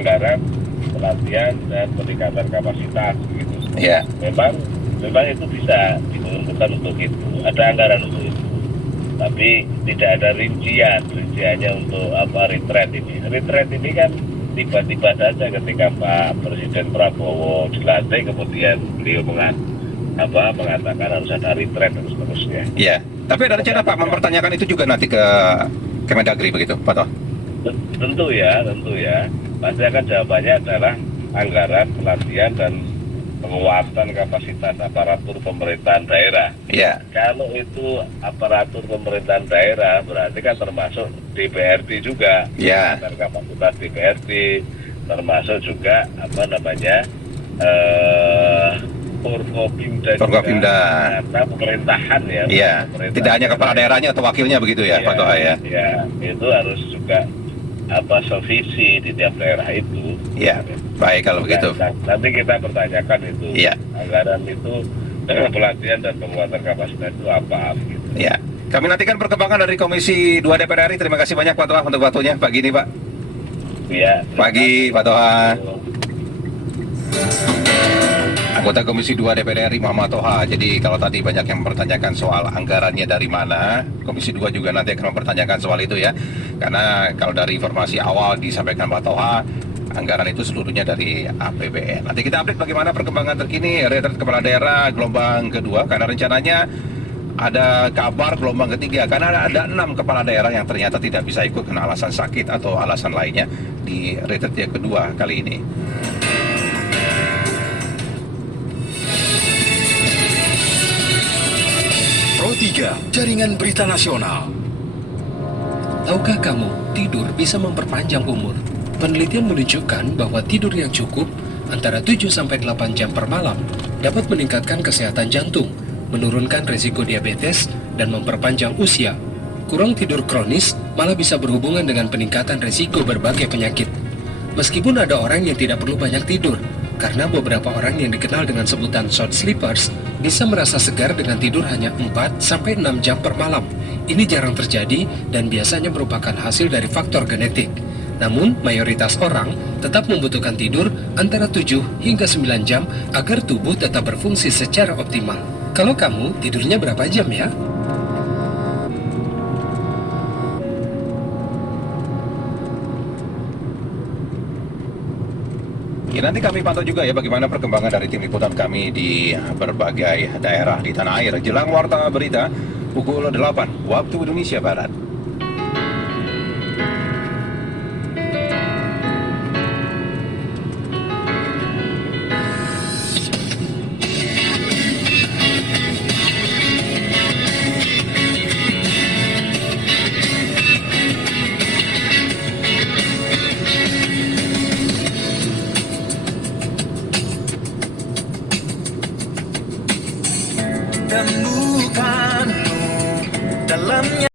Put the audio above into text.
anggaran pelatihan dan peningkatan kapasitas gitu. Ya. Memang itu bisa diperuntukkan untuk itu, ada anggaran untuk itu. Tapi tidak ada rinciannya untuk retreat ini. Retreat ini kan tiba-tiba saja ketika Pak Presiden Prabowo dilantik, kemudian beliau mengatakan harus ada retreat dan seterusnya. Iya. Tapi ada rencana Pak mempertanyakan itu juga nanti ke Kemendagri begitu, Pak Toh? Tentu ya. Pasti akan jawabannya adalah anggaran, pelatihan dan penguatan kapasitas aparatur pemerintahan daerah. Iya. Kalau itu aparatur pemerintahan daerah berarti kan termasuk DPRD juga. Iya. Dan kapasitas DPRD termasuk juga Forkopimda. Karena pemerintahan ya. Iya. Tidak hanya kepala daerahnya atau wakilnya begitu ya, Pak Toh ya. Iya, itu harus juga sevisi di tiap daerah itu. Iya. Baik kalau begitu. Nanti kita pertanyakan itu. Iya. Anggaran itu pelatihan dan penguatan kapasitas itu apa gitu. Iya. Kami nantikan perkembangan dari Komisi 2 DPR RI. Terima kasih banyak Pak Toha untuk waktunya pagi ini, Pak. Iya. Pagi Pak Toha. Anggota Komisi 2 DPR RI Muhammad Toha. Jadi kalau tadi banyak yang mempertanyakan soal anggarannya dari mana, Komisi 2 juga nanti akan mempertanyakan soal itu ya. Karena kalau dari informasi awal disampaikan Pak Toha, anggaran itu seluruhnya dari APBN. Nanti kita update bagaimana perkembangan terkini retret kepala daerah gelombang kedua, karena rencananya ada kabar gelombang ketiga, karena ada 6 kepala daerah yang ternyata tidak bisa ikut karena alasan sakit atau alasan lainnya di retret yang kedua kali ini. Pro 3, Jaringan Berita Nasional. Tahukah kamu, tidur bisa memperpanjang umur? Penelitian menunjukkan bahwa tidur yang cukup antara 7-8 jam per malam dapat meningkatkan kesehatan jantung, menurunkan risiko diabetes, dan memperpanjang usia. Kurang tidur kronis malah bisa berhubungan dengan peningkatan risiko berbagai penyakit. Meskipun ada orang yang tidak perlu banyak tidur, karena beberapa orang yang dikenal dengan sebutan short sleepers bisa merasa segar dengan tidur hanya 4-6 jam per malam. Ini jarang terjadi dan biasanya merupakan hasil dari faktor genetik. Namun, mayoritas orang tetap membutuhkan tidur antara 7 hingga 9 jam agar tubuh tetap berfungsi secara optimal. Kalau kamu tidurnya berapa jam ya? Ya, nanti kami pantau juga ya bagaimana perkembangan dari tim liputan kami di berbagai daerah di tanah air. Jelang warta berita pukul 8 waktu Indonesia Barat. Temukanmu dalamnya.